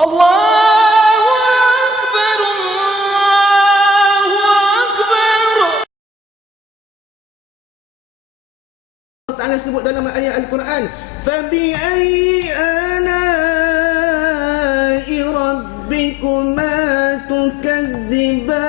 Allahu Akbar, Allahu Akbar. Allah Ta'ala sebut dalam ayat Al-Quran, فَبِأَيِّ آلَاءِ رَبِّكُمَا تُكَذِّبَانِ.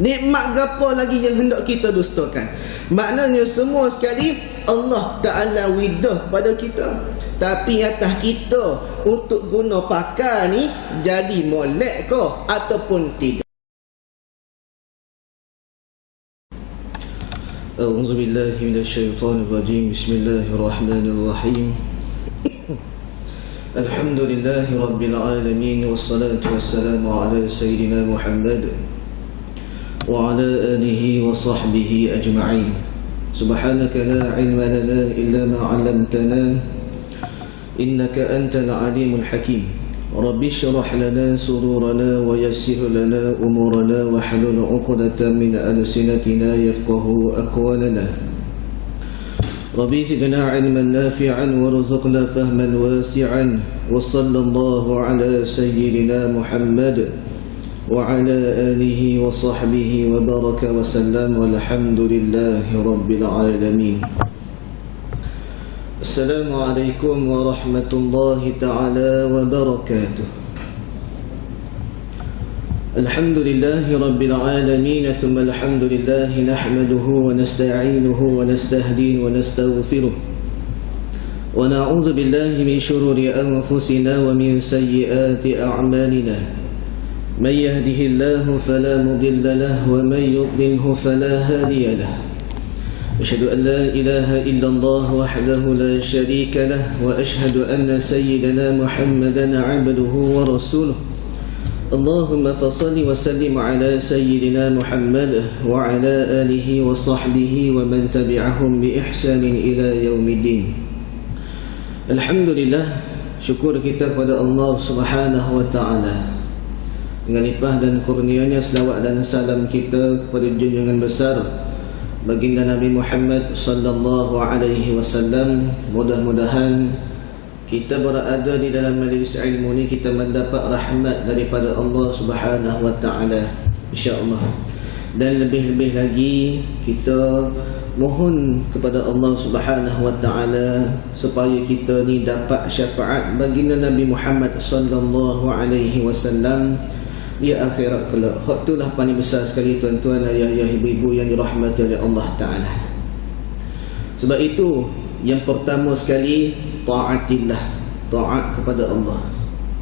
Nikmat gapo lagi yang hendak kita dustakan? Maknanya semua sekali Allah Ta'ala widah pada kita, tapi atas kita untuk guna pakai ni jadi molek ke ataupun tidak. A'udzu billahi minasyaitonir rajim. Bismillahirrahmanirrahim. Alhamdulillahi rabbil alamin, wassalatu wassalamu ala sayyidina Muhammad wa ala alihi wa sahbihi ajma'in. Subhanaka la ilma lana illa ma 'allamtana innaka antal alimul hakim. Rabbi shrah lana sururana wa yassir lana umurana wa halul 'uqdatam min alsinatina yafqahu aqwalana. Rabbi zidna 'ilman nafi'an warzuqna fahman wasi'an. Wa sallallahu ala sayyidina Muhammad wa ala alihi wa sahbihi wa baraka wa sallam, walhamdulillahi rabbil alamin. Assalamualaikum warahmatullahi ta'ala wabarakatuh. Alhamdulillahi rabbil alamin, thumma alhamdulillahi nahmaduhu wa nasta'inuhu wa nastahdihi wa nastaghfiruh. Wa na'udzu billahi min shururi anfusina wa min sayyiati a'malina. من يهده الله فلا مضل له ومن يضلله فلا هادي له. أشهد أن لا إله إلا الله وحده لا شريك له، وأشهد أن سيدنا محمدا عبده ورسوله. اللهم فصل وسلم على سيدنا محمد وعلى آله وصحبه ومن تبعهم بإحسان إلى يوم الدين. الحمد لله. Syukur kita kepada Allah Subhanahu wa taala. Dengan limpah dan kurnianya selawat dan salam kita kepada junjungan besar baginda Nabi Muhammad sallallahu alaihi wasallam. Mudah-mudahan kita berada di dalam majlis ilmu ni kita mendapat rahmat daripada Allah Subhanahu wa taala, insya-Allah. Dan lebih-lebih lagi kita mohon kepada Allah Subhanahu wa taala supaya kita ni dapat syafaat baginda Nabi Muhammad sallallahu alaihi wasallam di akhirat kelak. Hak itulah paling besar sekali tuan-tuan, ayah-ayah, ibu-ibu yang dirahmati oleh Allah Ta'ala. Sebab itu yang pertama sekali ta'atillah, ta'at kepada Allah.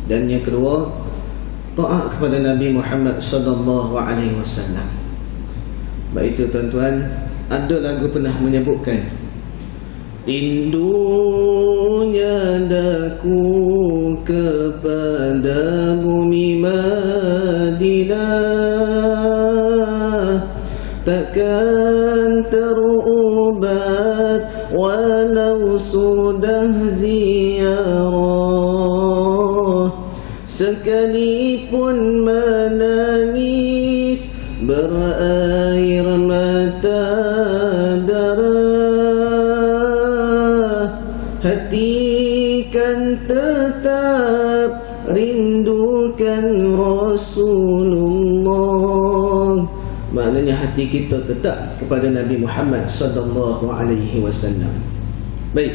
Dan yang kedua ta'at kepada Nabi Muhammad sallallahu alaihi wasallam. Sebab itu tuan-tuan, ada lagu pernah menyebutkan, rindunya daku kepada bumi Madinah, takkan terubat walau sudah ziarah, sekalipun menangis berair mata darah, hati kan tetap rindukan Rasulullah. Maknanya hati kita tetap kepada Nabi Muhammad sallallahu alaihi wasallam. Baik,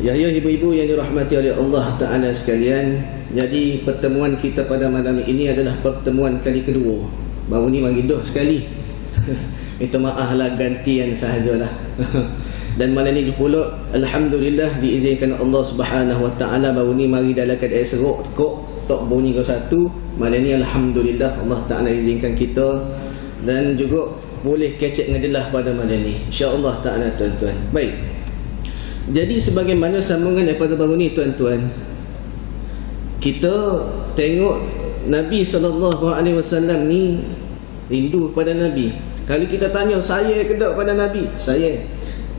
ya ibu-ibu yang dirahmati oleh Allah Ta'ala sekalian, jadi pertemuan kita pada malam ini adalah pertemuan kali kedua. Baru ni mari dah sekali. Minta maaf lah, gantian sahajalah. Dan malam ni pula alhamdulillah diizinkan Allah Subhanahu wa taala baru ni mari dalam keadaan serok tekuk tak bunyi ke satu. Malam ni alhamdulillah Allah Taala izinkan kita dan juga boleh kecek ngejelah pada malam ni, insya-Allah taala tuan-tuan. Baik. Jadi sebagaimana sambungan daripada baru ni tuan-tuan, kita tengok Nabi sallallahu alaihi wasallam ni rindu kepada Nabi. Kalau kita tanya saya ke tak pada Nabi? Saya.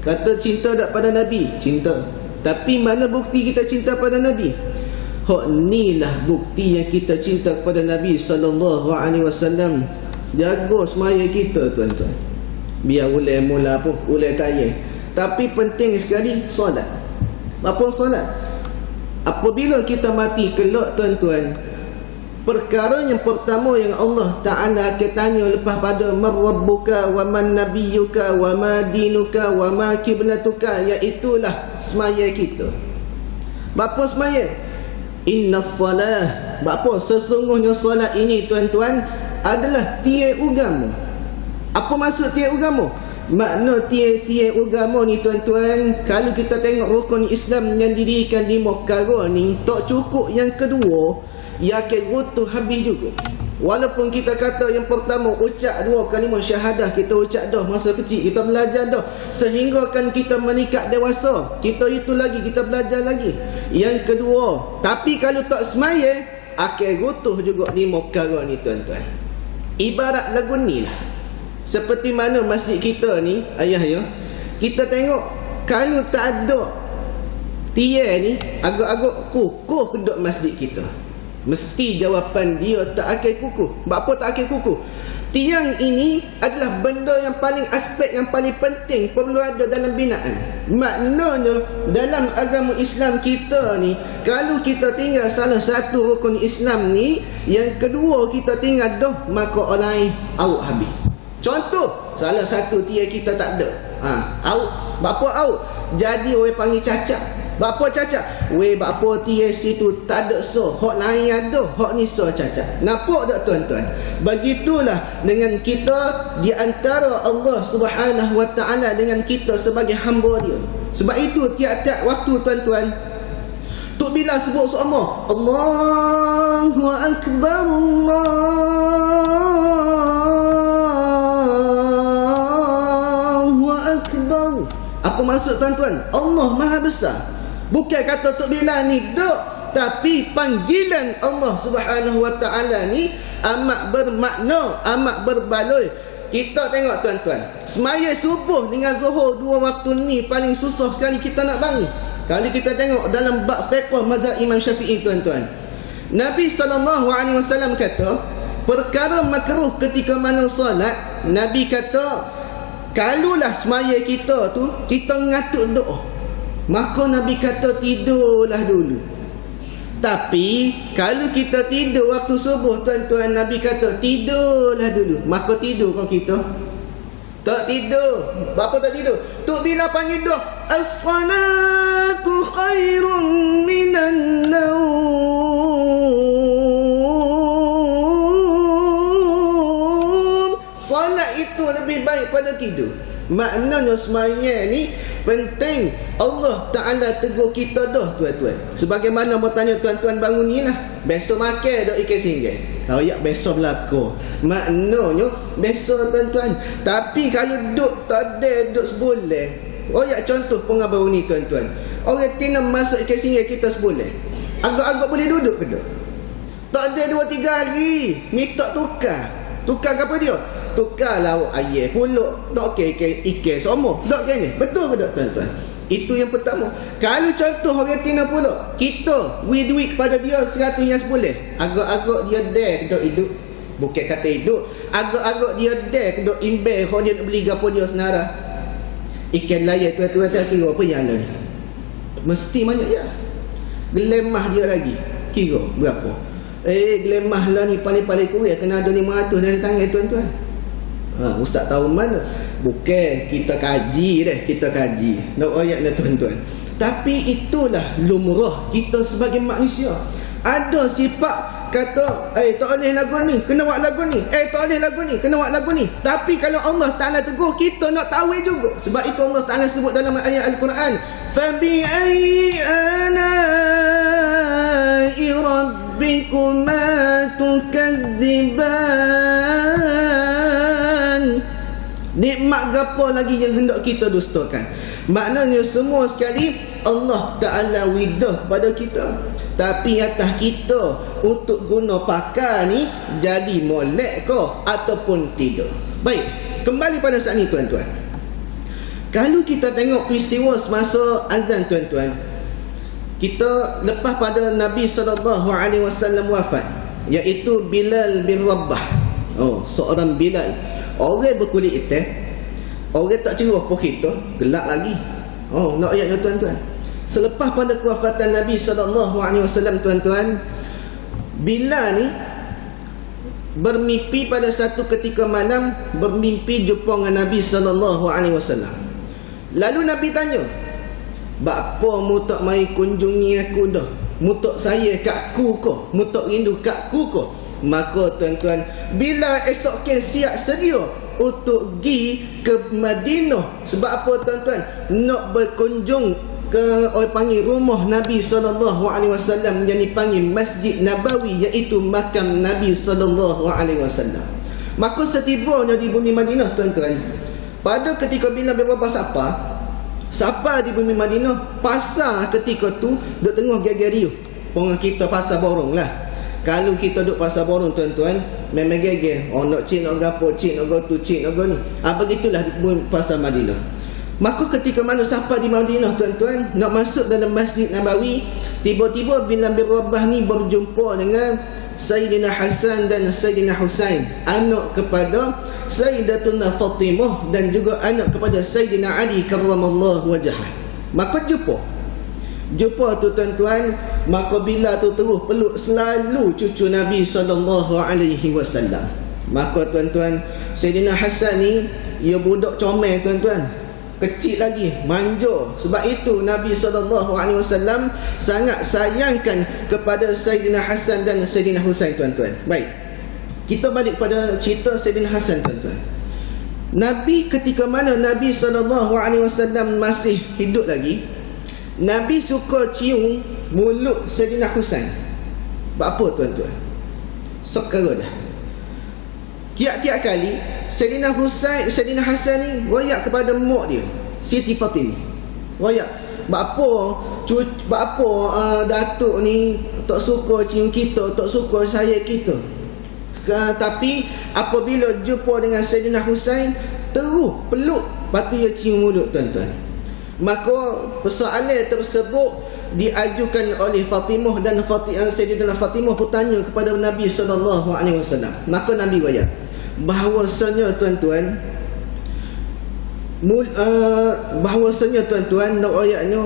Kata cinta tak pada Nabi? Cinta. Tapi mana bukti kita cinta pada Nabi? Hak inilah bukti yang kita cinta kepada Nabi sallallahu alaihi wasallam. Jaga semaya kita tuan-tuan. Biar ulai mula pun, ulai tayang. Tapi penting sekali solat. Apa solat? Apabila kita mati kelak tuan-tuan, perkara yang pertama yang Allah Ta'ala akan tanya lepas pada man rabbuka wa man nabiyyuka wa ma dinuka wa ma kiblatuka, iaitulah semaya kita. Bapa semaya? Inna salah. Bapa? Sesungguhnya solat ini tuan-tuan adalah tiada agama. Apa maksud tiada agama? Makna tiada agama ni tuan-tuan, kalau kita tengok rukun Islam yang didirikan 5 perkara ni, tak cukup yang kedua, ia akan runtuh habis juga. Walaupun kita kata yang pertama ucap 2 kalimah syahadah, kita ucap dah masa kecil, kita belajar dah sehingga kan kita meningkat dewasa, kita itu lagi, kita belajar lagi. Yang kedua, tapi kalau tak semaya akan runtuh juga 5 perkara ni tuan-tuan. Ibarat lagu ni lah, seperti mana masjid kita ni, ayah ya, kita tengok kalau tak ada tiang ni, agak-agak kukuh kedok masjid kita. Mesti jawapan dia tak akan kukuh. Apa tak akan kukuh? Tiang ini adalah benda yang paling, aspek yang paling penting perlu ada dalam binaan. Maknanya dalam agama Islam kita ni, kalau kita tinggal salah satu rukun Islam ni, yang kedua kita tinggal dah, maka orang awak habis. Contoh, salah satu tiang kita tak ada, awak, bapa awak jadi orang panggil cacat. Bapa cacat? Weh, bapa tiang situ tak ada so, hak lain ada, hak ni so cacat. Nampak tak tuan-tuan? Begitulah dengan kita di antara Allah Subhanahu Wa Ta'ala dengan kita sebagai hamba dia. Sebab itu tiap-tiap waktu tuan-tuan, Tok Bilal sebut sama, Allahu Akbar, Allahu Akbar. Apa maksud tuan-tuan? Allah Maha Besar. Bukan kata Tok Bilal ni duk, tapi panggilan Allah Subhanahu Wa Ta'ala ni amat bermakna, amat berbaloi. Kita tengok tuan-tuan, semaya subuh dengan zuhur 2 waktu ni paling susah sekali kita nak bangun. Kalau kita tengok dalam bab fiqh mazhab Imam Syafi'i tuan-tuan, Nabi SAW kata perkara makruh ketika mana solat, Nabi kata kalulah semaya kita tu kita ngatuk doa, maka Nabi kata tidurlah dulu. Tapi kalau kita tidur waktu subuh tuan-tuan, Nabi kata tidurlah dulu, maka tidur kau kita? Tak tidur. Bapa tak tidur. Tok Bilal panggil doa, as-salatu khairun minan naum. Salat itu lebih baik pada tidur. Maknanya semuanya ni penting. Allah Ta'ala tegur kita dah tuan-tuan. Sebagaimana mau tanya tuan-tuan bangun ni lah, besok makan dah ikan singgah. Kalau ya besok berlaku, maknanya besok tuan-tuan. Tapi kalau duduk tak ada, duduk sebulan. Oh ya, contoh pengabar ni tuan-tuan, orang tina masuk ikan singgah kita sebulan, agak-agak boleh duduk ke tak? Tak ada 2-3 hari, minta tukar. Tukar apa dia? Tukar lauk ayam pulak, tak ikan semua. Tak kena. Betul ke tak tuan-tuan? Itu yang pertama. Kalau contoh orang tina pulak, kita beri duit pada dia 100 yang sebulan, agak-agak dia dare kedok hidup. Bukan kata hidup, agak-agak dia dare kedok imbang kalau dia nak beli gapo dia senara. Ikan layar tuan-tuan tak kira apa yang ada ni. Mesti banyak ya. Gelemah dia lagi. Kira berapa? Gelemah lah ni paling-paling kurang kena ada 500 dalam tangan tuan-tuan. Ustaz tahu mana? Bukan kita kaji dah, kita kaji nak ayatnya tuan-tuan. Tapi itulah lumrah kita sebagai manusia. Ada sifat kata, tak boleh lagu ni, kena buat lagu ni. Tak boleh lagu ni, kena buat lagu ni. Tapi kalau Allah Ta'ala tegur, kita nak tahu juga. Sebab itu Allah Ta'ala sebut dalam ayat Al-Quran, Fabi ayyi ala'i rabbikuma tukadziban. Nikmat gapo lagi yang hendak kita dustakan? Maknanya semua sekali Allah Ta'ala widah pada kita, tapi atas kita untuk guna pakai ni jadi molek ke ataupun tidak. Baik, kembali pada saat ni tuan-tuan, kalau kita tengok peristiwa semasa azan tuan-tuan, kita lepas pada Nabi SAW wafat, iaitu Bilal bin Rabah. Seorang Bilal, orang berkulit hitam, orang tak cerah pun kita, gelap lagi. Nak ayatnya tuan-tuan. selepas pada kewafatan Nabi SAW, tuan-tuan, Bilal ni bermimpi pada satu ketika malam, bermimpi jumpa dengan Nabi SAW. Lalu Nabi tanya, "Bapa mu tak mai kunjungi aku dah? Mu tak saya kat aku ke? Mu tak rindu kat aku ke?" Maka tuan-tuan, Bilal esok ke siap sedia untuk pergi ke Madinah. Sebab apa tuan-tuan? Nak berkunjung ke orang panggil rumah Nabi SAW, yang dipanggil Masjid Nabawi, iaitu makam Nabi SAW. Maka setibanya di bumi Madinah, tuan-tuan, pada ketika Bilal bin Rabah Sapa di bumi Madinah, pasar ketika tu duk tengah geger-riuh. Orang kita pasar borong lah. Kalau kita duduk pasar borong, tuan-tuan, memang geger. Oh, nak cik, nak gapo, cik, nak go tu, cik, nak go ni. Begitulah pasar Madinah. Maka ketika mana sampai di Madinah, tuan-tuan, nak masuk dalam Masjid Nabawi, tiba-tiba Bilal bin Rabah ni berjumpa dengan Sayyidina Hasan dan Sayyidina Husain, anak kepada Sayyidatuna Fatimah dan juga anak kepada Sayyidina Ali karramallahu wajhah. Maka jumpa tu, tuan-tuan, maka Bilal tu terus peluk selalu cucu Nabi SAW. Maka tuan-tuan, Sayyidina Hasan ni, ia budak comel, tuan-tuan, kecil lagi, manja. Sebab itu Nabi SAW sangat sayangkan kepada Sayyidina Hasan dan Sayyidina Husain, tuan-tuan. Baik, kita balik pada cerita Sayyidina Hasan, tuan-tuan. Nabi ketika mana Nabi SAW masih hidup lagi, Nabi suka cium mulut Sayyidina Husain. Apa, tuan-tuan? Sekera dah. Tiap-tiap kali Sayyidina Hasan ni royak kepada mak dia, Siti Fatimah. Royak, bapa datuk ni tak suka cium kita, tak suka sayang kita. Tapi apabila jumpa dengan Sayyidina Husain, terus peluk, lepas tu dia cium mulut, tuan-tuan. Maka persoalan tersebut diajukan oleh Fatimah, dan Sayyidina Fatimah bertanya kepada Nabi SAW. Maka Nabi royak bahawasanya, tuan-tuan, nak royaknya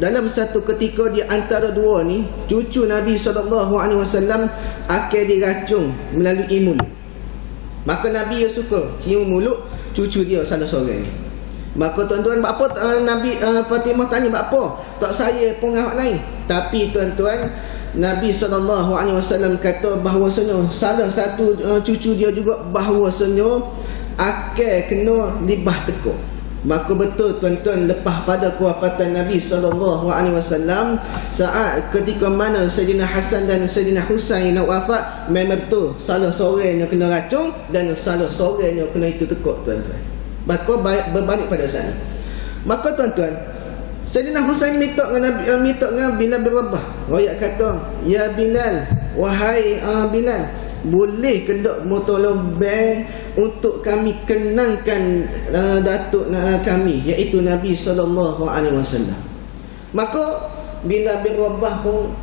dalam satu ketika di antara dua ni, cucu Nabi SAW akan diracun melalui mulut. Maka Nabi suka cium mulut cucu dia salah seorang ni. Maka tuan-tuan, apa Nabi Fatimah tanya, apa tak saya pun awak lain? Tapi tuan-tuan, Nabi SAW kata bahawasanya salah satu cucu dia juga bahawasanya akan kena libah tekuk. Maka betul, tuan-tuan, lepas pada kewafatan Nabi SAW, saat ketika mana Sayyidina Hasan dan Sayyidina Husain nak wafat, memang betul salah seorangnya kena racun dan salah seorangnya kena itu tekuk, tuan-tuan. Maka berbalik pada sana. Maka tuan-tuan, Sayyidina Husain minta dengan Bilal bin Rabah. Royak kata, "Ya Bilal, wahai Bilal, boleh kendak tolong untuk kami kenangkan datuk kami, iaitu Nabi SAW." Maka Bilal bin Rabah pun,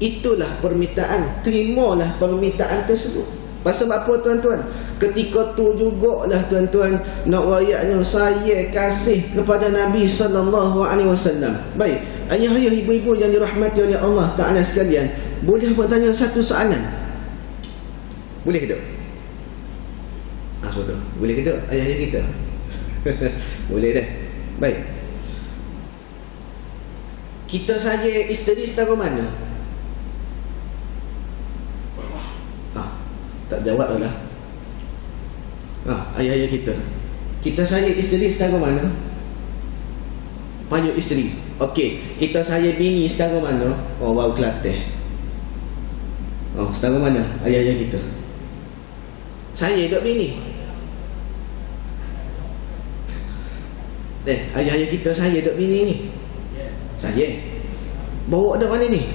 itulah permintaan, terimalah permintaan tersebut. Pasal apa, tuan-tuan? Ketika tu jugalah, tuan-tuan, nak royaknya saya kasih kepada Nabi SAW. Baik, ayah-ayah, ibu-ibu yang dirahmati oleh Allah Ta'ala sekalian, boleh bertanya satu soalan? Boleh ke tak? Sudah. Boleh ke tak, ayah-ayah kita? Boleh dah. Baik, kita saya isteri setara mana? Tak jawab lah. Ayah-ayah kita saya isteri setara mana? Panggil isteri. Okey, kita saya bini setara mana? Oh, baru Kelantan. Oh, setara mana ayah-ayah kita? Saya dok bini. Ayah-ayah kita saya dok bini ni. Saya bawa dah mana ni?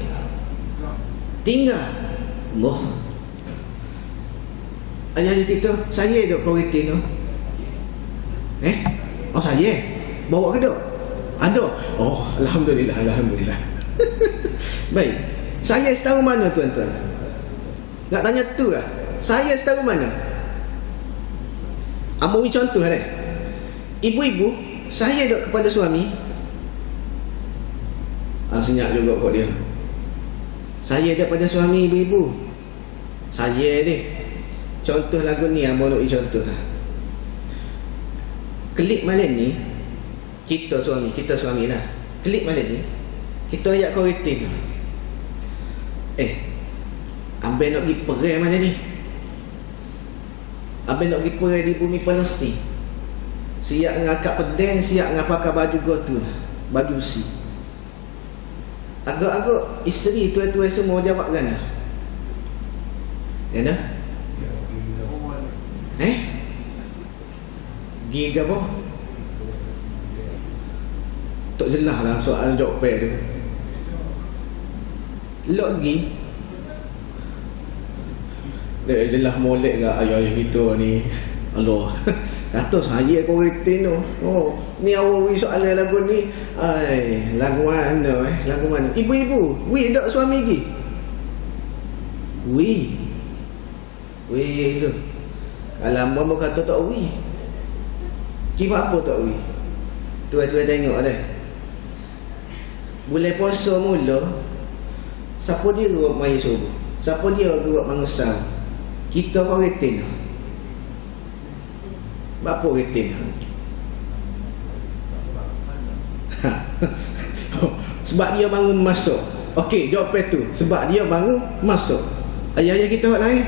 Tinggal. Allah. Ayah-ayah kita, saya duk kuatir tu. Oh, saya bawa ke duk? Ada. Oh, Alhamdulillah. Baik, saya setara mana, tuan-tuan? Nak tanya tu lah. Saya setara mana? Ambil contoh lah. Ibu-ibu, saya duk kepada suami. Senyap juga kot dia. Saya daripada suami ibu-ibu. Saya dia. Contoh lagu ni abang nak contoh lah. Klik malam ni kita suami lah. Klik malam ni kita ayat koretin. Abang nak pergi perang malam ni. Abang nak pergi perang di bumi Palestin. Siap ngakak pedang, siap ngapakah baju gotu, baju besi. Agak-agak isteri tuan-tuan semua jawab kan? Ya nah? Gigi apa? Tak jelas lah soal jawapan tu. Lagi dia jelas molek ke ayah kita ni. Allah. Kata saya koretin tu. Oh, ni awak soalan lagu ni. Lagu mana Lagu mana? Ibu-ibu, wi tak suami lagi? Wi tu. Kalau mama kata tak wi. Kira apa tak wi? Tuan-tuan tengok dah. Bulan puasa mula, siapa dia gerak mai subuh? Siapa dia gerak mangsa? Kita koretin. Bapa retin. Sebab dia bangun masuk. Okey, jawapan tu. Sebab dia bangun masuk. Ayah-ayah kita buat lain.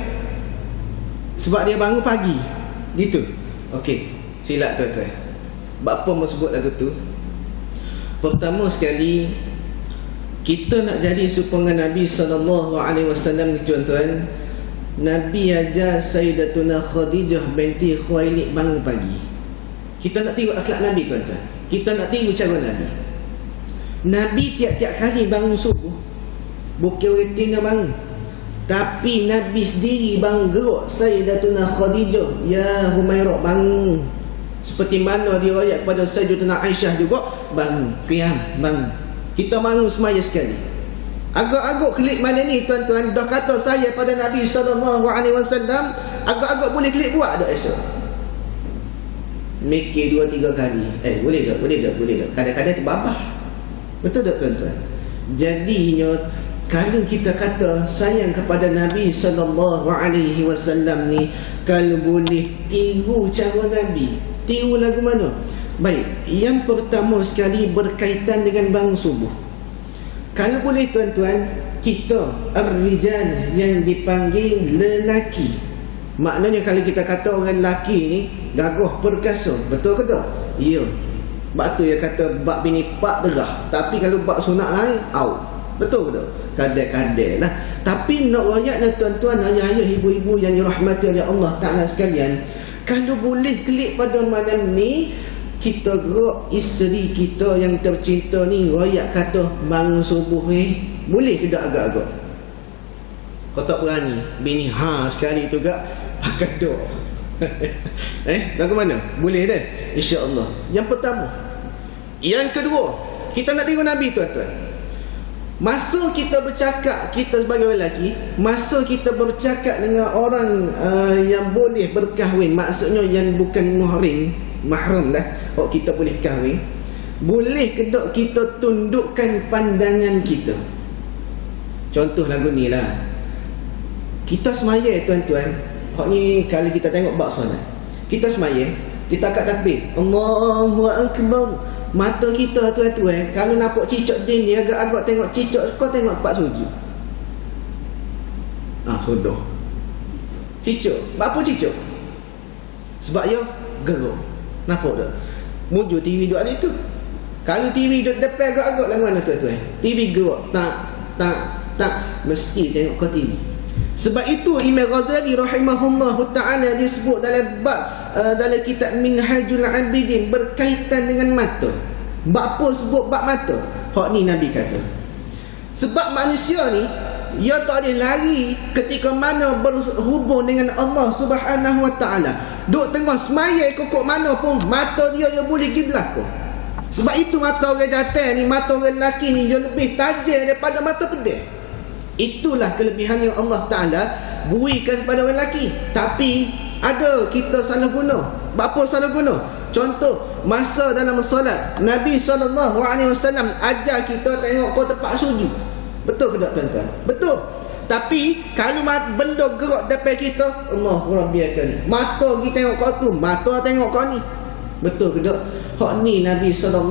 Sebab dia bangun pagi. Gitu. Okey, silap tuan-tuan. Bapa mau sebut lagu tu. Pertama sekali, kita nak jadi supaya Nabi SAW ni tuan-tuan. Nabi ajar Sayyidatuna Khadijah binti Khuwailid bangun pagi. Kita nak tengok akhlak Nabi tuan-tuan. Kita nak tengok cara Nabi. Nabi tiap-tiap kali bangun subuh, bukan rutin bangun, tapi Nabi sendiri bangun gerak Sayyidatuna Khadijah, ya Humairah, bangun. Seperti mana diriwayat kepada Sayyidatuna Aisyah juga, bangun, qiyam, bangun. Kita bangun semaya sekali. Agak-agak klik mana ni tuan-tuan, dah kata saya pada Nabi SAW, agak-agak boleh klik buat tak esok? Mikir 2-3 kali. Boleh tak? Kadang-kadang terbabah. Betul tak tuan-tuan? Jadinya kalau kita kata sayang kepada Nabi SAW ni, kalau boleh tiru cara Nabi, tiru lagu mana? Baik, yang pertama sekali berkaitan dengan bangun subuh. Kalau boleh tuan-tuan, kita ar-rijal yang dipanggil lelaki. Maknanya kalau kita kata orang lelaki ni gagah perkasa, betul ke tak? Ya. Sebab tu dia kata bab bini pak derah. Tapi kalau bab sunat lain, au. Betul ke tak? Kadang-kadang lah. Tapi nak rakyatnya tuan-tuan, ayah-ayah, ibu-ibu yang dirahmati oleh Allah Ta'ala sekalian, kalau boleh klik pada malam ni, kita gerak isteri kita yang tercinta ni, rakyat kata bangun subuh boleh ke tak agak-agak? Kau tak berani, bini sekali tu gak pakai doa. Lagu mana? Boleh dah, insya-Allah. Yang pertama. Yang kedua, kita nak tengok Nabi tuan-tuan. Masa kita bercakap, kita sebagai lelaki, masa kita bercakap dengan orang yang boleh berkahwin, maksudnya yang bukan mahram lah, kita boleh kahwin, boleh ke tak kita tundukkan pandangan kita? Contoh lagu ni lah. Kita semaya tuan-tuan. Hak ni kalau kita tengok bab solat, kita semaya, kita akad takbir, Allahu Akbar. Mata kita tuan-tuan, kalau nampak cicak din ni, agak-agak tengok cicak, kau tengok tempat sujud. Sudah cicak. Apa cicak? Sebab dia gerak. Nampak tak? Muncul TV duduk ni tu. Kalau TV duduk depan agak-agak lah mana tuan-tuan, TV gerak. Tak mesti tengok ke TV. Sebab itu Imam Ghazali rahimahullahu ta'ala disebut dalam bab dalam kitab Minhajul Abidin berkaitan dengan mata. Bab apa sebut bab mata? Hak ni Nabi kata. Sebab manusia ni, ia tak boleh lari ketika mana berhubung dengan Allah Subhanahu wa ta'ala. Duk tengah semaya kokok mana pun, mata dia boleh pergi belakang. Sebab itu mata orang jantan ni, mata orang lelaki ni, dia lebih tajam daripada mata pedih. Itulah kelebihan yang Allah Ta'ala berikan kepada orang lelaki. Tapi ada kita salah guna. Apa salah guna? Contoh, masa dalam solat Nabi SAW ajar kita tengok kau tempat sujud. Betul ke tak tuan-tuan? Betul. Tapi kalau benda gerak depan kita, Allah biarkan. Mata kita tengok kau tu, mata tengok kau ni. Betul ke tak? Hak ni Nabi SAW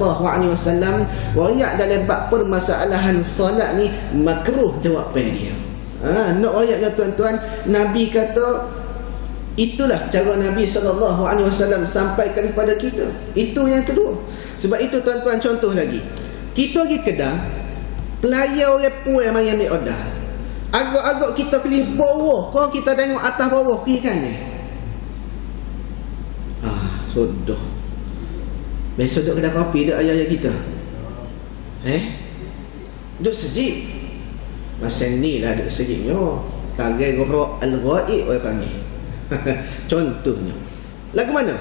wayak dalam bab permasalahan solat ni makruh jawapan dia. Nak ayatnya tuan-tuan, Nabi kata itulah cara Nabi SAW sampaikan kepada kita. Itu yang kedua. Sebab itu tuan-tuan, contoh lagi, kita pergi kedai, pelayan orang puan yang ambil order, agak-agak kita kelih bawah, kalau kita tengok atas bawah kiri kanan, sudah besok duduk kedai kopi duduk ayah-ayah kita duduk sejik. Masa ni lah duduk sejiknya kagai gorok al-ghaib orang panggil. Contohnya lagu mana?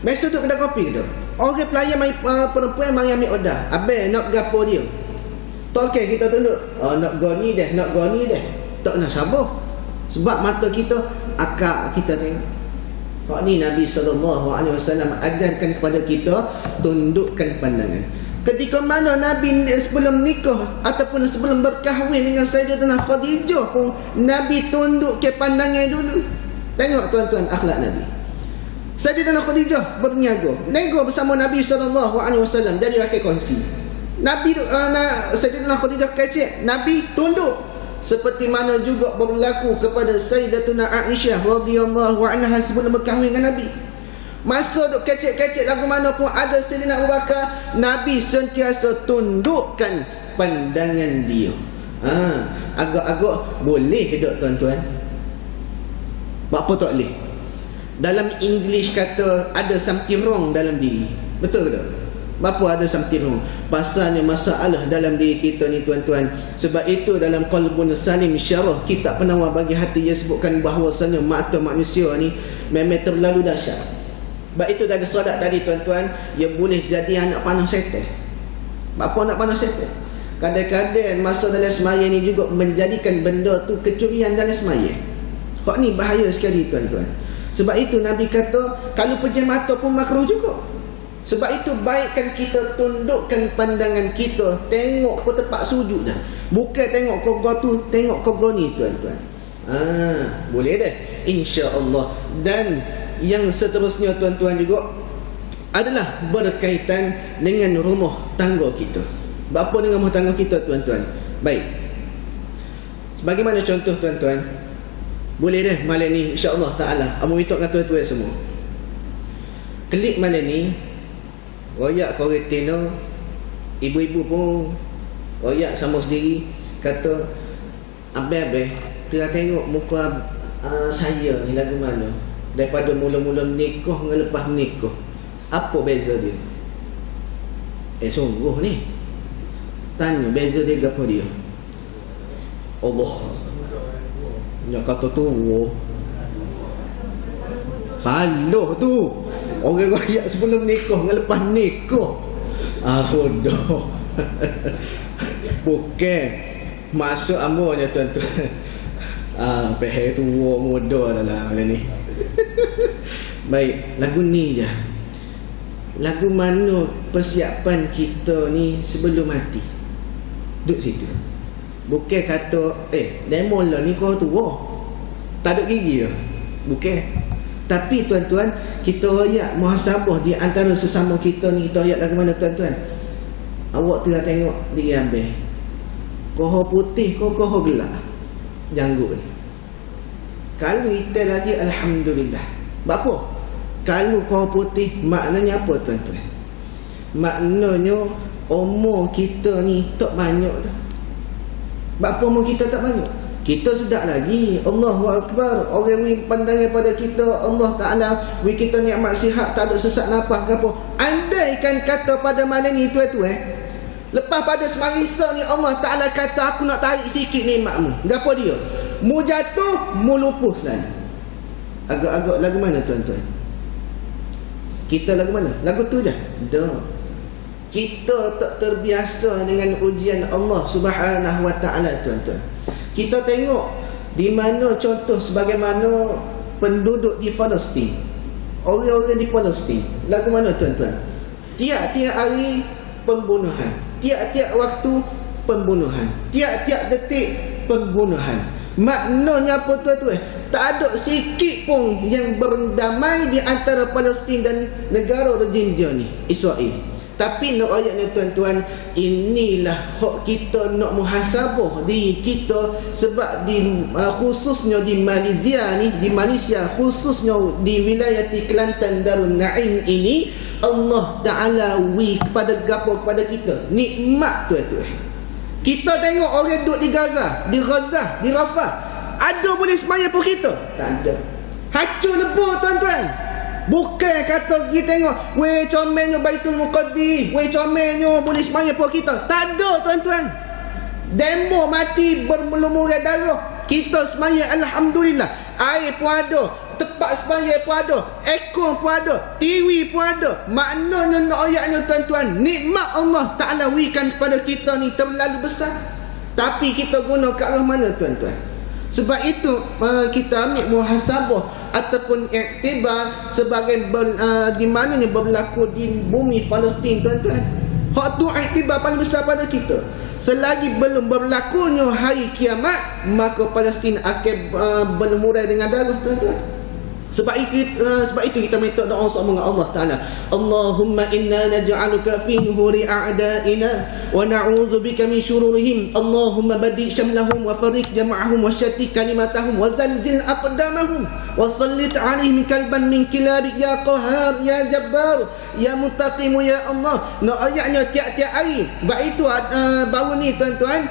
Besok duduk kedai kopi ke tak? Orang pelayan perempuan mari ambil order, abang nak gapo dia, tak okey kita tunduk, nak goni dah, nak goni dah, tak nak sabar. Sebab mata kita, akak kita tengok. Hak ni Nabi SAW ajarkan kepada kita, tundukkan pandangan. Ketika mana Nabi sebelum nikah ataupun sebelum berkahwin dengan Sayyidatina Khadijah pun, Nabi tunduk ke pandangan dulu. Tengok tuan-tuan akhlak Nabi. Sayyidatina Khadijah berniaga, nego bersama Nabi SAW, jadi rakyat kongsi. Nabi Sayyidatina Khadijah kecek, Nabi tunduk. Seperti mana juga berlaku kepada Sayyidatuna Aisyah radhiyallahu anha sebelum berkahwin dengan Nabi. Masa duk kecek-kecek lagu mana pun ada Sayyidina Abu Bakar, Nabi sentiasa tundukkan pandangan dia. Agak-agak boleh ke tak tuan-tuan? Apa tak boleh? Dalam English kata ada something wrong dalam diri. Betul ke tak? Bapa ada something wrong. Pasalnya masalah dalam diri kita ni tuan-tuan. Sebab itu dalam Qalbun Salim Syarah kitab penawar bagi hati, dia sebutkan bahawasanya mata manusia ni memang terlalu dahsyat. Sebab itu dari solat tadi tuan-tuan, ia boleh jadi anak panah syaitan. Bapa anak panah syaitan. Kadang-kadang masa dalam semaya ni juga menjadikan benda tu kecurian dalam semaya. Hak ni bahaya sekali tuan-tuan. Sebab itu Nabi kata kalau pejam mata pun makruh juga. Sebab itu baikkan kita tundukkan pandangan kita, tengok ke tempat sujud dah. Bukan tengok ke gua tu, tengok ke gua ni tuan-tuan. Boleh dah, insya-Allah. Dan yang seterusnya tuan-tuan juga adalah berkaitan dengan rumah tangga kita. Bapa dengan rumah tangga kita tuan-tuan. Baik. Sebagaimana contoh tuan-tuan, boleh dah malam ni insya-Allah taala amu minta dengan tuan-tuan semua. Klik malam ni royak koretino, ibu-ibu pun royak sama sendiri, kata abang-abang telah tengok muka saya ni lagu mana daripada mula-mula menikah dengan lepas menikah, apa beza dia? Sungguh ni tanya beza dia apa dia? Allah yang kata tu salah tu. Orang royak sebelum nikah dengan lepas nikah, sudah. Bukan masuk amornya tuan-tuan. Pehel tua muda dalam malam ni. Baik, lagu ni je. Lagu mana persiapan kita ni sebelum mati. Duduk situ. Bukan kata demo lah ni kau tua, tak ada gigi ke? Bukan. Tapi tuan-tuan, kita royak muhasabah di antara sesama kita ni. Kita royak lagu mana tuan-tuan? Awak telah tengok diri ambil koho putih koho gelap janggut ni. Kalau kita lagi alhamdulillah. Apa? Kalau koho putih maknanya apa tuan-tuan? Maknanya umur kita ni tak banyak dah. Bapa umur kita tak banyak. Kita sedap lagi. Allahu Akbar. Orang beri pandangan pada kita, Allah Ta'ala beri kita nikmat sihat, tak ada sesak nafas ke apa. Andaikan kata pada malam ni tuan-tuan, lepas pada semarisa ni Allah Ta'ala kata aku nak tarik sikit nikmatmu, gapo dia? Mu jatuh, mu lupus lagi. Agak-agak lagu mana tuan-tuan? Kita lagu mana? Lagu tu dah. Dah. Kita tak terbiasa dengan ujian Allah Subhanahu Wa Ta'ala tuan-tuan. Kita tengok di mana contoh sebagaimana penduduk di Palestin. orang-orang di Palestin. Lagu mana tuan-tuan? Tiap-tiap hari pembunuhan, tiap-tiap waktu pembunuhan, tiap-tiap detik pembunuhan. Maknanya apa tuan-tuan? Tak ada sikit pun yang berdamai di antara Palestin dan negara rejim Zionis, Israel. Tapi nak ayatnya tuan-tuan, inilah hak kita nak muhasabah diri kita. Sebab khususnya di Malaysia ni, di Malaysia khususnya di wilayah Kelantan Darul Naim ini, Allah Ta'ala kepada kepada kita nikmat tuan-tuan. Kita tengok orang duduk di Gaza, di Rafah, ada boleh semaya pun kita? Tak ada. Hancur lebur tuan-tuan. Bukan kata pergi tengok, weh comelnya Baitul Muqaddis, weh comelnya boleh semaya pun kita. Tak ada tuan-tuan. Demo mati berlumuran darah, kita semaya alhamdulillah. Air pun ada, tempat semaya pun ada, aircon pun ada, TV pun ada. Maknanya nak ayatnya tuan-tuan, nikmat Allah Ta'ala berikan kepada kita ni terlalu besar. Tapi kita guna ke arah mana tuan-tuan? Sebab itu kita ambil muhasabah ataupun iktibar sebagai di mana ni berlaku di bumi Palestin tuan-tuan. Hak tu iktibar paling besar pada kita. Selagi belum berlakunya hari kiamat, maka Palestin akan berlumuran dengan darah tuan-tuan. Sebab itu kita minta doa sama dengan Allah Ta'ala. Allahumma inna naj'aluka fi nuhuri a'da'ina wa na'udzubika min syururihim. Allahumma badi' syamlahum wa farik jama'ahum wa syati kalimatahum wa zalzil aqdamahum wa sallit 'alaihim kalban min kilabik ya qahar ya jabbar ya muntaqim ya Allah. Nak ayatnya tiap-tiap hari. Sebab itu baru ni tuan-tuan,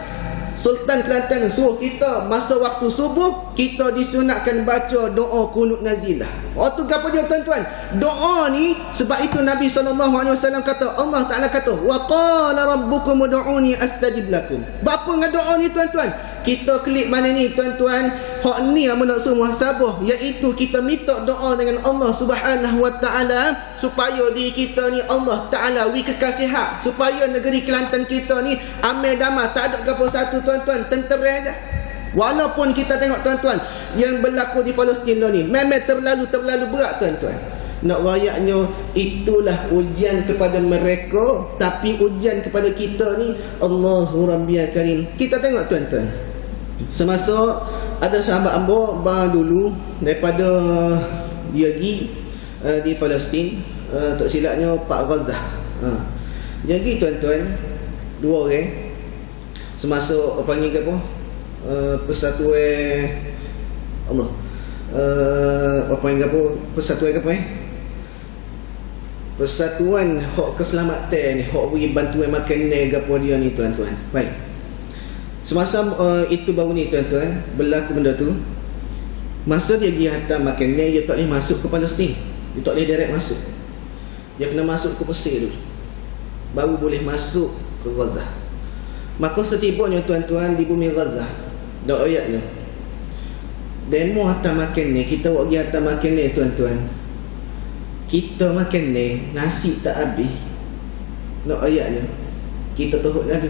Sultan Kelantan suruh kita masa waktu subuh kita disunatkan baca doa kunut nazilah. Waktu apa dia tuan-tuan? Doa ni sebab itu Nabi SAW kata, Allah Ta'ala kata, wa qala rabbukum ud'uni astajib lakum. Apa dengan doa ni tuan-tuan? Kita klik mana ni tuan-tuan? Hak ni yang nak suruh muhasabah, iaitu kita minta doa dengan Allah Subhanahu Wa Ta'ala supaya diri kita ni Allah Ta'ala beri kekasihat, supaya negeri Kelantan kita ni aman damai, tak ada apa satu tuan-tuan, tentera aja. Walaupun kita tengok tuan-tuan yang berlaku di Palestin ni memang terlalu berat tuan-tuan. Nak rayaknya itulah ujian kepada mereka, tapi ujian kepada kita ni Allahu Rabbiyal Karim. Kita tengok tuan-tuan, semasa ada sahabat ambo dulu daripada dia pergi di Palestin, tak silapnya Pak Gaza. Dia pergi tuan-tuan, 2 orang semasa panggil ke apa? Persatuan Allah. Apa yang apa? Persatuan apa Persatuan hak keselamatan ni, hak beri bantuan makanan gapo dia ni tuan-tuan. Baik. Semasa itu baru ni tuan-tuan berlaku benda tu. Masa dia pergi hantar makanan, dia tak boleh masuk ke Palestin. Dia tak boleh direct masuk. Dia kena masuk ke Mesir dulu, baru boleh masuk ke Gaza. Maka setibanya tuan-tuan di bumi Gaza, dak ayatnya demo hantar makan ni, kita buat pergi hantar makan ni tuan-tuan, kita makan ni nasi tak habis, dak ayatnya kita teruk lalu.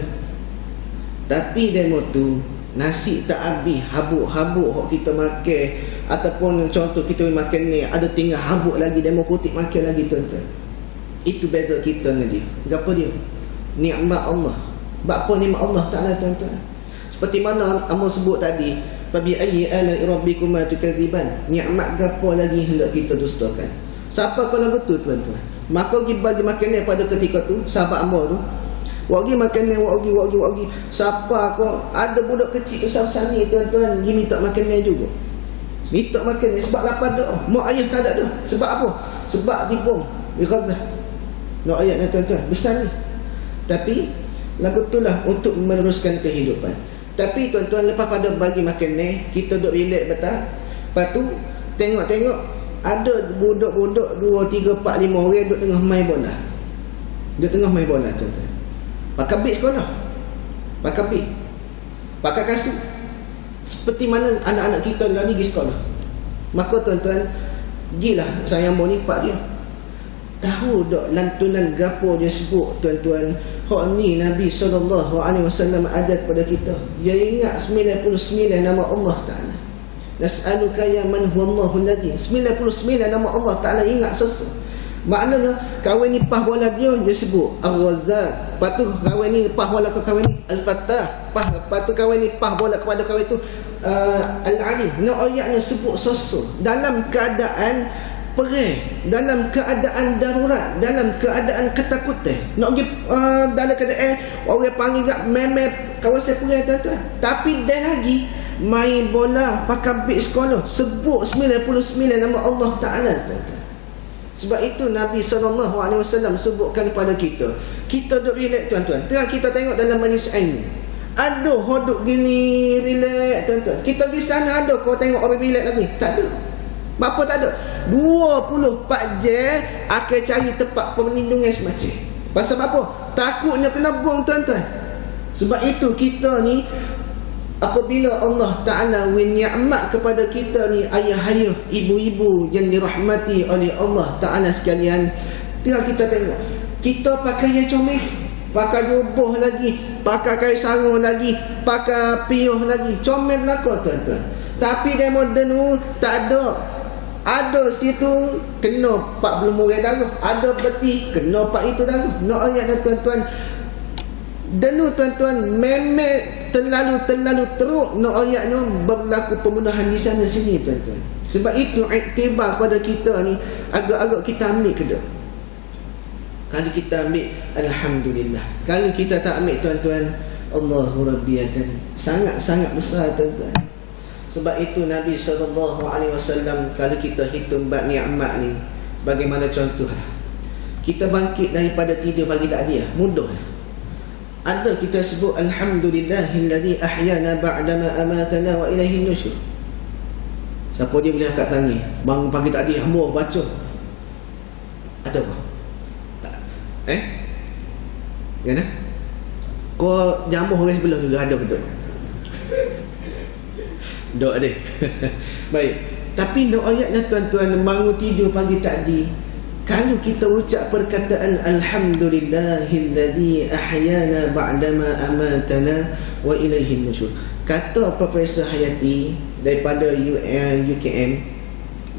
Tapi demo tu nasi tak habis, habuk-habuk hok kita makan, ataupun contoh kita makan ni ada tinggal habuk lagi, demo kutik makan lagi tuan-tuan. Itu beza kita dengan dia. Gapo dia? Nikmat Allah. Apa nikmat Allah Ta'ala tuan-tuan? Seperti mana Amal sebut tadi, fabi ayyi ala'i rabbikuma tukadziban. Nikmat gapo lagi hendak kita dustakan? Siapa kalau betul tuan-tuan? Maka pergi bagi makanan pada ketika tu sahabat Amal tu, wagi makanan, wagi. Siapa kau ada budak kecil besar-besar ni tuan-tuan, dia minta makanan juga. Minta makanan sebab lapar doa. Mak ayah tak ada tu. Sebab apa? Sebab dibom di Gaza. Nak ayatnya tuan-tuan, besar ni. Tapi lagu itulah untuk meneruskan kehidupan. Tapi tuan-tuan, lepas pada bagi makan ni, kita duduk relax betul. Lepas tu tengok-tengok ada budak-budak 2, 3, 4, 5 orang duduk tengah main bola. Duduk tengah main bola tuan-tuan. Pakai beg sekolah, pakai beg, pakai kasut, seperti mana anak-anak kita lagi pergi sekolah. Maka tuan-tuan, gilah sayang ni pak dia. Tahu tak lantunan gapo dia sebut tuan-tuan? Hak ni Nabi SAW ajar kepada kita. Dia ingat 99 nama Allah Ta'ala. Nas'aluka ya man huwallahu alladhi. 99 nama Allah Ta'ala ingat sesu. Maknanya kahwin ni pah bola dia sebut Ar-Razzaq. Lepas tu kahwin ni pah bola ke kahwin ni Al-Fattah. Lepas tu kahwin ni pah bola kepada kahwin tu Al-Alim. Nak ayatnya sebut sesu dalam keadaan perang, dalam keadaan darurat, dalam keadaan ketakutan. Nak pergi dalam keadaan orang panggil kat memet kawasan perang tuan-tuan. Tapi dah lagi main bola pakai beg sekolah sebut 99 nama Allah Ta'ala tuan-tuan. Sebab itu Nabi SAW sebutkan kepada kita. Kita duduk relax tuan-tuan. Tengah kita tengok dalam majlis ilmu, ada hoduk gini relax tuan-tuan. Kita pergi sana ada kau tengok orang relax lagi? Tak ada. Bapa tak ada. 24 jam akan cari tempat perlindungan semacam. Pasal apa? Takutnya kena bom tuan-tuan. Sebab itu kita ni apabila Allah Ta'ala ni'mat kepada kita ni, ayah-ayah, ibu-ibu yang dirahmati oleh Allah Ta'ala sekalian, tinggal kita tengok, kita pakai yang comel, pakai jubah lagi, pakai kain sarung lagi, pakai piyuh lagi, comel lah kau tuan-tuan. Tapi demo denu tak ada. Ada situ kena 40 murai darah, ada beti kena 4 itu darah. Nak ayat dah tuan-tuan. Denu tuan-tuan memek terlalu teruk. Nak ayatnya berlaku pembunuhan di sana sini tuan-tuan. Sebab itu iktibar pada kita ni agak-agak kita ambil ke dak. Kalau kita ambil alhamdulillah. Kalau kita tak ambil tuan-tuan, Allahu Rabbi akan sangat-sangat besar tuan-tuan. Sebab itu Nabi SAW kalau kita hitung bab ni'mat ni, bagaimana contoh, kita bangkit daripada tidur pagi tadi, mudah. Ada kita sebut alhamdulillahillazi ahyana ba'dama amatana wa ilaihin nusyur. Siapa dia boleh angkat tangan? Bangun pagi tadi hamba baca. Ada apa? Gimana? Kau jamuh orang sebelah dulu ada ke tak? Dok ada. Baik. Tapi nak ayatnya tuan-tuan bangun tidur pagi tadi, kalau kita ucap perkataan alhamdulillahillazi ahyana ba'dama amatana wa ilaihin nusyur. Kata Profesor Hayati daripada UKM,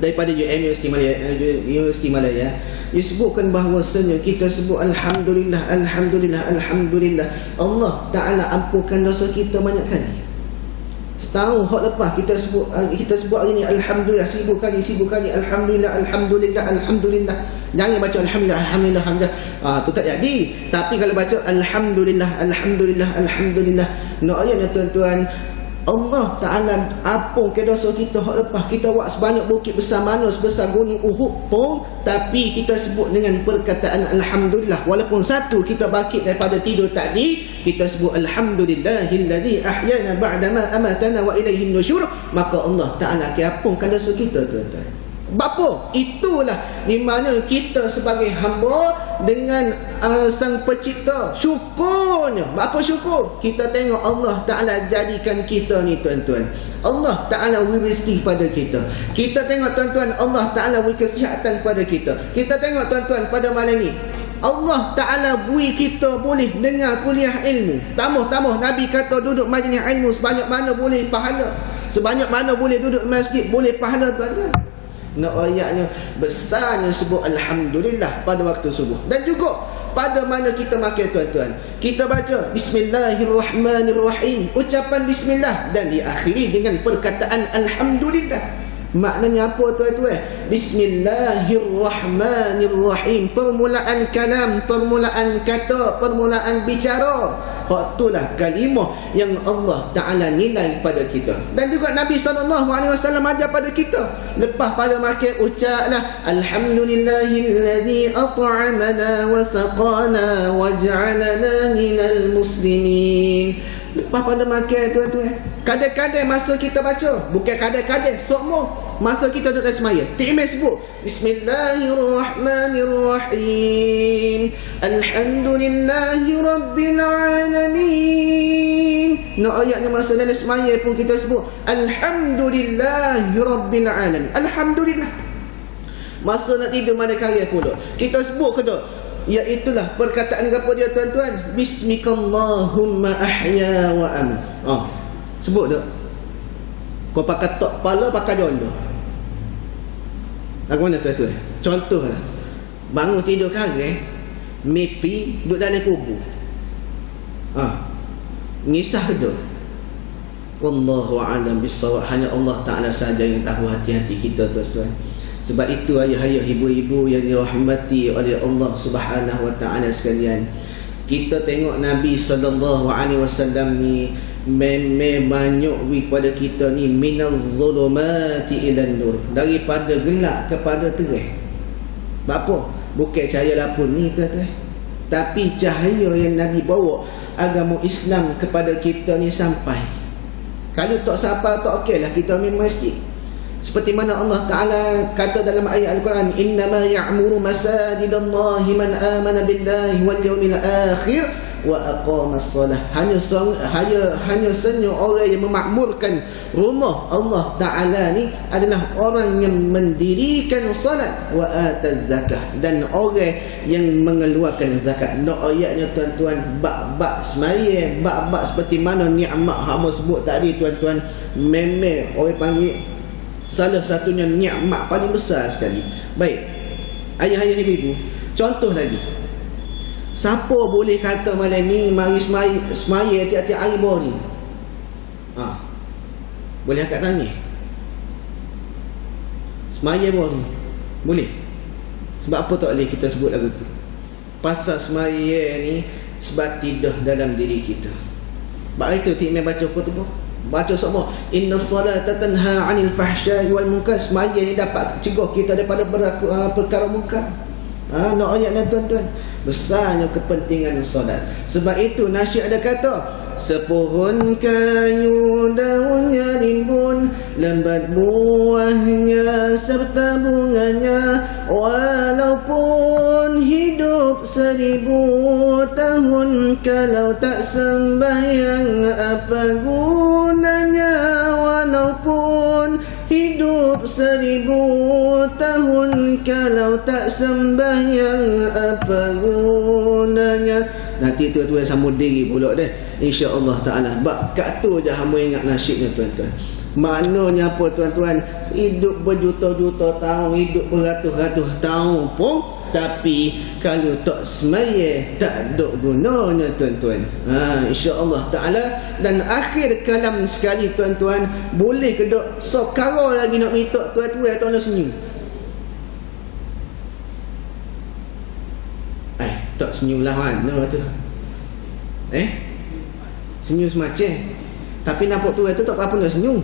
daripada Universiti Malaya, dia sebutkan bahawasanya kita sebut alhamdulillah, alhamdulillah, alhamdulillah, Allah Ta'ala ampunkan dosa kita banyak kali. Setahun hak lepas kita sebut hari ni alhamdulillah 1000 kali alhamdulillah, alhamdulillah, alhamdulillah. Jangan baca alhamdulillah, alhamdulillah, alhamdulillah. Tu tak jadi. Tapi kalau baca alhamdulillah, alhamdulillah, alhamdulillah, nak ayatnya tuan-tuan, Allah Ta'ala ampunkan dosa kita hak lepas. Kita buat sebanyak bukit besar mana sebesar gunung Uhud pun, tapi kita sebut dengan perkataan alhamdulillah. Walaupun satu kita bangkit daripada tidur tadi, kita sebut alhamdulillahillazi ahyana ba'dama amatana wa ilaihin nusyur, maka Allah Ta'ala akan ampunkan dosa kita tuan-tuan. Bapa, itulah di mana kita sebagai hamba dengan sang pencipta syukurnya. Bapa syukur kita tengok Allah Ta'ala jadikan kita ni tuan-tuan. Allah Ta'ala beri rezeki kepada kita. Kita tengok tuan-tuan, Allah Ta'ala beri kesihatan kepada kita. Kita tengok tuan-tuan pada malam ni, Allah Ta'ala beri kita boleh dengar kuliah ilmu. Tambah Nabi kata duduk majlis ilmu sebanyak mana boleh pahala. Sebanyak mana boleh duduk masjid boleh pahala tuan-tuan. Nak ayatnya besarnya sebut alhamdulillah pada waktu subuh. Dan juga pada mana kita makan tuan-tuan, kita baca bismillahirrahmanirrahim, ucapan bismillah, dan diakhiri dengan perkataan alhamdulillah. Maknanya apa tuan-tuan? Bismillahirrahmanirrahim, permulaan kalam, permulaan kata, permulaan bicara. Itulah kalimah yang Allah Ta'ala nilai pada kita. Dan juga Nabi SAW ajar pada kita, lepas pada makan ucaplah alhamdulillahilladzi at'amana wa saqana wa ja'alana minal muslimin. Lepas pada makan tuan-tuan, kadang-kadang masa kita baca, bukan kadang-kadang, semua masa kita duduk semaya, tikmai sebut bismillahirrahmanirrahim, alhamdulillahi rabbil alamin. Nak ayatnya masa dalam semaya pun kita sebut alhamdulillahi rabbil alamin, alhamdulillah. Masa nak tidur mana karya pula kita sebut ke tak? Iaitulah perkataan apa dia tuan-tuan? Bismikallahumma ahya wa amat. Sebut tak? Kau pakai tok kepala, pakai jolok. Lagu mana tuan-tuan? Contohlah, bangun tidur karang, mimpi duduk dalam kubur. Ngisah duduk. Wallahu a'lam bissawab. Hanya Allah Ta'ala saja yang tahu hati-hati kita, tuan-tuan. Sebab itu ayah-ayah, ibu-ibu yang dirahmati oleh Allah Subhanahu wa Ta'ala sekalian, kita tengok Nabi SAW ni banyak kepada kita ni minaz zulumati ilan nur, daripada gelap kepada terang. Apa? Bukan cahaya lapun ni, tuan-tuan, tapi cahaya yang Nabi bawa agama Islam kepada kita ni sampai. Kalau tak sampai, tak okey lah kita main masjid. Seperti mana Allah Ta'ala kata dalam ayat Al-Quran, innama ya'muru masajidallahi man amana billahi wal yawmil akhir wa aqamas salah. Hanya senyum orang yang memakmurkan rumah Allah Ta'ala ni adalah orang yang mendirikan salat wa ataz zakah, dan orang yang mengeluarkan zakat. Nak ayatnya, tuan-tuan, bab-bab semaya, bab-bab seperti mana nikmat hamba sebut tadi, tuan-tuan, memang orang panggil salah satunya nikmat paling besar sekali. Baik, ayah-ayah, ibu-ibu, contoh lagi. Siapa boleh kata malam ni mari semaya tiap-tiap hari bawah ni? Boleh angkat tangan? Semaya bawah ni boleh? Sebab apa tak boleh kita sebut lagu tu? Pasal semaya ni sebab tidur dalam diri kita. Sebab itu tidak baca khutbah, baca semua inna salata tanha 'anil fahsya'i wal munkar. Semaya ni dapat cegah kita daripada perkara munkar. Nak ayatnya, tuan-tuan, besarnya kepentingan solat. Sebab itu nasyid ada kata, sepohon kayu daunnya rimbun, lembat buahnya serta bunganya, walaupun hidup 1000 tahun, kalau tak sembahyang apa gunanya? Walaupun hidup 1000 tahun, kalau tak sembahyang apa gunanya? Nanti tuan-tuan sambung diri pula deh, insya-Allah Ta'ala. Bak kat tu je hamba ingat nasyidnya, tuan-tuan. Maknanya apa, tuan-tuan? Hidup berjuta-juta tahun, hidup beratus-ratus tahun pun, tapi kalau tak semaya, tak ada gunanya, tuan-tuan. Insya-Allah Ta'ala. Dan akhir kalam sekali, tuan-tuan, boleh ke dok sokara lagi nak minta tuan-tuan tak nak senyum? Tak senyum lah mana tu? Senyum semacam, tapi nampak tu tak apa nak senyum.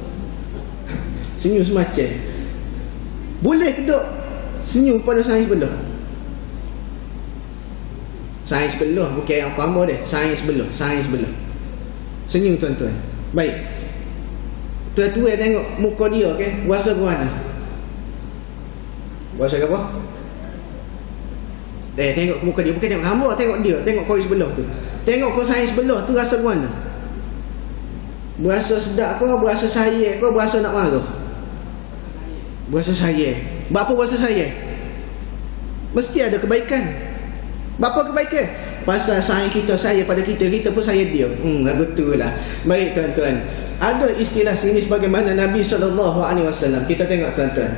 Senyum semacam. Boleh ke dok senyum pada sains belah? Sains belah, bukan yang kamu deh. Sains belah, sains belah. Senyum, tuan-tuan. Baik, tuan-tuan tengok muka dia, okey, rasa ke mana? Rasa apa? Tengok muka dia, bukan tengok hamba, tengok dia, tengok kau sebelah tu. Tengok kau sains sebelah tu, rasa ke mana? Berasa sedap kau, berasa sayang kau, berasa nak marah? Berasa sayang. Berapa berasa sayang? Mesti ada kebaikan. Berapa kebaikan? Pasal sayang kita, sayang pada kita, kita pun sayang dia. Betul lah. Baik, tuan-tuan, ada istilah sini sebagaimana Nabi SAW. Kita tengok, tuan-tuan,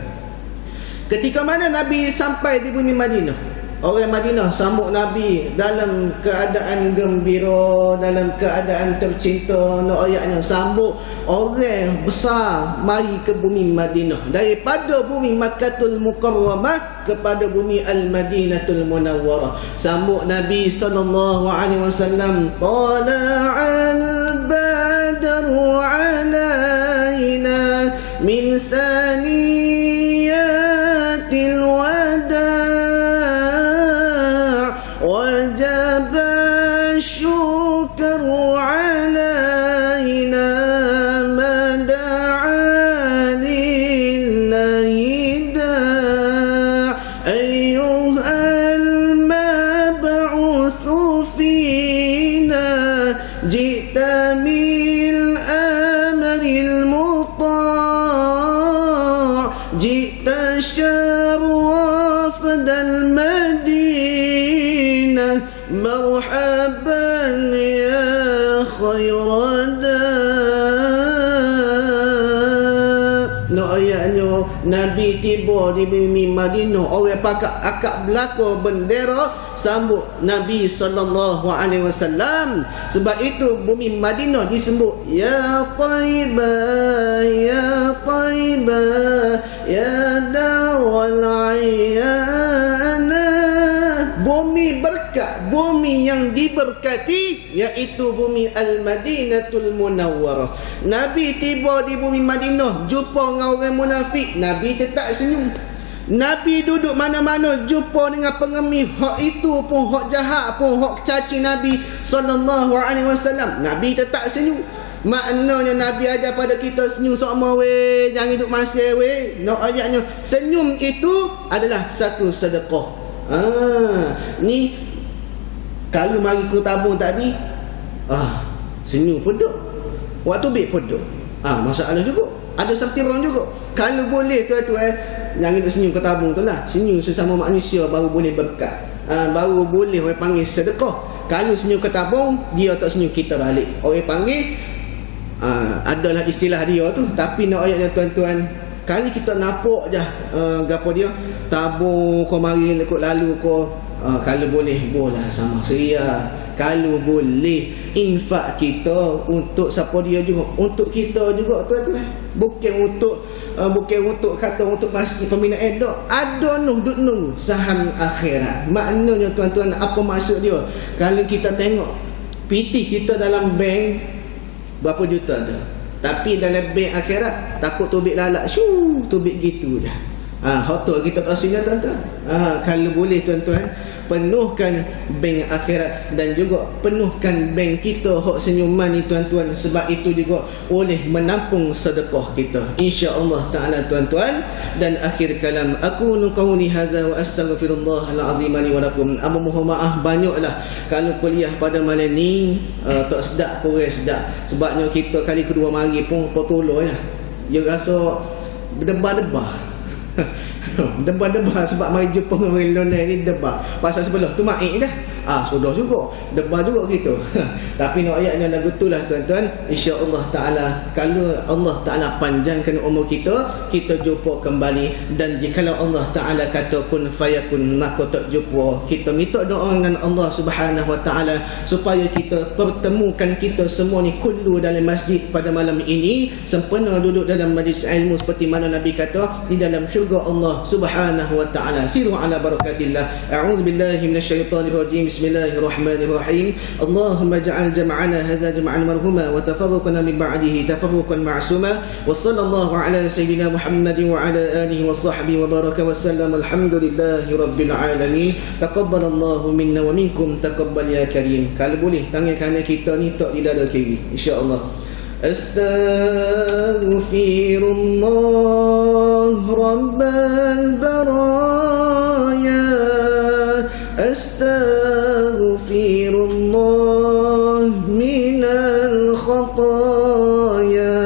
ketika mana Nabi sampai di bumi Madinah, orang Madinah sambut Nabi dalam keadaan gembira, dalam keadaan tercinta. Nak ayatnya, sambut orang besar mari ke bumi Madinah, daripada bumi Makkatul Mukarramah kepada bumi Al-Madinatul Munawwarah. Sambut Nabi SAW. Tala'al badru alaina min saniyatil wada', وجب الشكر علينا ما دعا لله داع. أيها المبعوث فينا جئت بالأمر المطاع، جئت شرفت المدينة، مرحبا يا خير داع. nak ayatnya Nabi tiba di bumi Madinah, orang pakai akak belaka bendera sambut Nabi SAW. Sebab itu bumi Madinah disebut ya Taibah, ya Taibah, ya Dawal Ayyana. Bumi berkat, bumi yang diberkati, iaitu bumi Al-Madinatul Munawwarah. Nabi tiba di bumi Madinah, jumpa dengan orang munafik, Nabi tetap senyum. Nabi duduk mana-mana, jumpa dengan pengemis, hak itu pun hak jahat pun hak caci Nabi SAW, Nabi tetap senyum. Maknanya Nabi ajar pada kita senyum sama weh, jangan duduk masih weh. Nak ayatnya senyum itu adalah satu sedekah. Ni kalau mari ku tabung tadi, senyum peduk, waktu beg peduk, masalah juga, ada something wrong juga. Kalau boleh tuan-tuan, jangan duduk senyum ke tabung tu lah. Senyum sesama manusia baru boleh berkat, baru boleh orang panggil sedekah. Kalau senyum ke tabung, dia tak senyum kita balik, orang panggil adalah istilah dia tu. Tapi nak ayatnya tuan-tuan, kali kita nampak je gapo dia tabung kau mari ikut lalu kau, kalau boleh bolah sama seria. Kalau boleh infak kita untuk siapa dia juga, untuk kita juga tuan-tuan. Bukan untuk kata untuk masjid peminat edak. Ada duk saham akhirat. Maknanya tuan-tuan, apa maksud dia? Kalau kita tengok PT kita dalam bank berapa juta ada, tapi dalam bank akhirat takut tubik lalak, tubik gitu dah. Hotel kita kat sini tuan-tuan. Kalau boleh tuan-tuan, penuhkan bank akhirat dan juga penuhkan bank kita hak senyuman ni tuan-tuan. Sebab itu juga boleh menampung sedekah kita, insya-Allah taala tuan-tuan. Dan akhir kalam aku qauli hadza wa astaghfirullahal azim li wa lakum. Mohon maaf banyaklah kalau kuliah pada malam ni tak sedap, kurang sedap. Sebabnya kita kali kedua mari pun potolo ya. Dia rasa berdebah-debah. Debah-debah sebab mari jumpa dengan orang London ni debah. Pasal sebelah tu maik dah. Sudah juga. Debah juga gitu. Tapi nak ayatnya lagu tu lah tuan-tuan. InsyaAllah ta'ala, kalau Allah ta'ala panjangkan umur kita, kita jumpa kembali. Dan jikalau Allah ta'ala kata kun fayakun, maka tak jumpa. Kita minta doa dengan Allah subhanahu wa ta'ala supaya kita pertemukan kita semua ni kullu dalam masjid pada malam ini, sempena duduk dalam majlis ilmu seperti mana Nabi kata, di dalam syurga Allah subhanahu wa ta'ala. Siru ala barakatillah. A'udzu billahi minasyaitonir rajim. Bismillahirrahmanirrahim. Allahumma ja'al jam'ana hadza jam'an marhuma wa tafarruqana min ba'dihi tafarruqan ma'suma. Wa sallallahu ala sayyidina Muhammadin wa ala alihi wa sahbihi wa baraka wa sallam. Alhamdulillahi rabbil alamin. Taqabbalallahu minna wa minkum taqabbal ya karim. Kalau boleh tangan kanan kita ni tak di dada kiri, insya-Allah. Astaghfirullah rabbal baraya. Astaghfirullah minal khataya.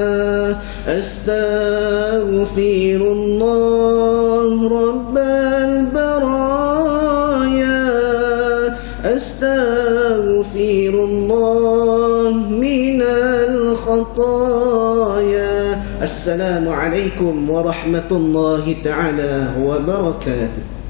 Astaghfirullah rabbal baraya. Astaghfirullah minal khataya. Assalamualaikum warahmatullahi ta'ala wabarakatuh.